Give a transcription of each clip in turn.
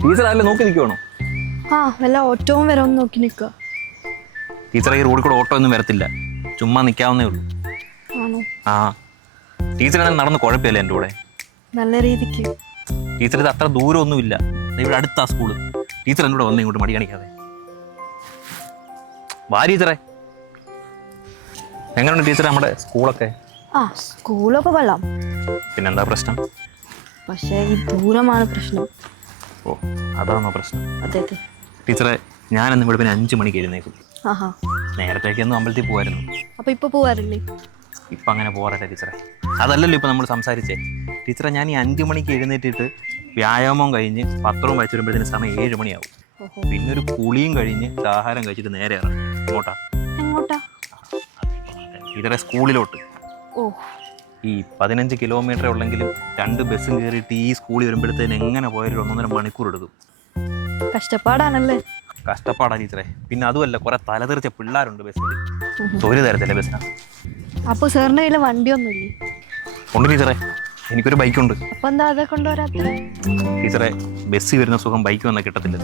Teacher ആരല്ലേ നോക്കി നിൽക്കുവാണോ? ആ വല്ല ഓട്ടവും വരാമെന്ന് നോക്കി നിൽക്കുക. ടീച്ചർ ഈ റോഡിൽ കൂടെ ഓട്ടോ ഒന്നും വരത്തില്ല, ചുമ്മാ നിൽക്കാവുന്നേ ഉള്ളൂ. ആണോ? ആ ടീച്ചർ എന്നാൽ നടന്ന് കുഴപ്പമില്ല എൻ്റെ കൂടെ. നല്ല രീതിക്ക്. ടീച്ചർ ഇത് അത്ര ദൂരമൊന്നുമില്ല, ഇവിടെ അടുത്താ സ്കൂള്. ടീച്ചർ എൻ്റെ കൂടെ വന്ന് ഇങ്ങോട്ട് മടി കാണിക്കാതെ വാ. ടീച്ചറെ എങ്ങനെയുണ്ട് ടീച്ചർ നമ്മുടെ സ്കൂളൊക്കെ? ആ സ്കൂളൊക്കെ കൊള്ളാം. പിന്നെന്താ പ്രശ്നം? പക്ഷേ ഈ ദൂരമാണ് പ്രശ്നം. ഓ അതാണോ പ്രശ്നം? അതെ അതെ. ടീച്ചറെ ഞാനെന്ന് ഇവിടെ പിന്നെ 5 മണിക്ക് എഴുന്നേക്കും. ആഹാ. നേരത്തേക്കൊന്നും അമ്പലത്തിൽ പോകുമായിരുന്നു. അപ്പൊ ഇപ്പൊ പോവാറില്ലേ? ഇപ്പം അങ്ങനെ പോകാറട്ടെ ടീച്ചറെ. അതല്ലല്ലോ ഇപ്പം നമ്മൾ സംസാരിച്ചേ. ടീച്ചറെ ഞാൻ ഈ 5 മണിക്ക് എഴുന്നേറ്റിട്ട് വ്യായാമം കഴിഞ്ഞ് പത്രവും വായിച്ചു വരുമ്പോഴത്തേന് സമയം 7 മണിയാവും. പിന്നെ ഒരു കുളിയും കഴിഞ്ഞ് ആഹാരം കഴിച്ചിട്ട് നേരെ ഇറങ്ങും. എങ്ങോട്ടാ? എങ്ങോട്ടാ? ടീച്ചറെ സ്കൂളിലോട്ട്. ഓ ഈ 15 കിലോമീറ്റർ ഉള്ളെങ്കിലും 2 ബസ്സും കയറിയിട്ട് ഈ സ്കൂളിൽ വരുമ്പോഴത്തേന് എങ്ങനെ പോയാലും 1.5 മണിക്കൂർ എടുക്കും. കഷ്ടപ്പാടാണല്ലേ? കഷ്ടപ്പാടാ ടീച്ചറെ. പിന്നെ അതുമല്ല, കുറെ തലതെറിച്ച പിള്ളേരുണ്ട് ബസ്സിൽ. തൊഴിൽ തരത്തില്ല ബസ്സിനാണ്. അപ്പൊ സാറിന്റെ കയ്യില് വണ്ടിയൊന്നുമില്ലേ? ഉണ്ട് ടീച്ചറെ, എനിക്കൊരു ബൈക്കുണ്ട്. അപ്പൊ എന്താ അതെ കൊണ്ടുവരാത്ത? ടീച്ചറെ ബസ്സിൽ വരുന്ന സുഖം ബൈക്ക് വന്നാൽ കിട്ടത്തില്ല.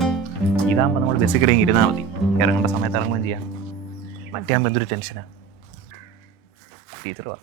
ഇതാകുമ്പോൾ നമ്മൾ ബസ്സിൽ കിടങ്ങി ഇരുന്നാൽ മതി, ഇറങ്ങേണ്ട സമയത്ത് ഇറങ്ങുകയും ചെയ്യാം. മറ്റേ ആകുമ്പോൾ എന്തൊരു ടെൻഷനാണ്. ടീച്ചർ വാ.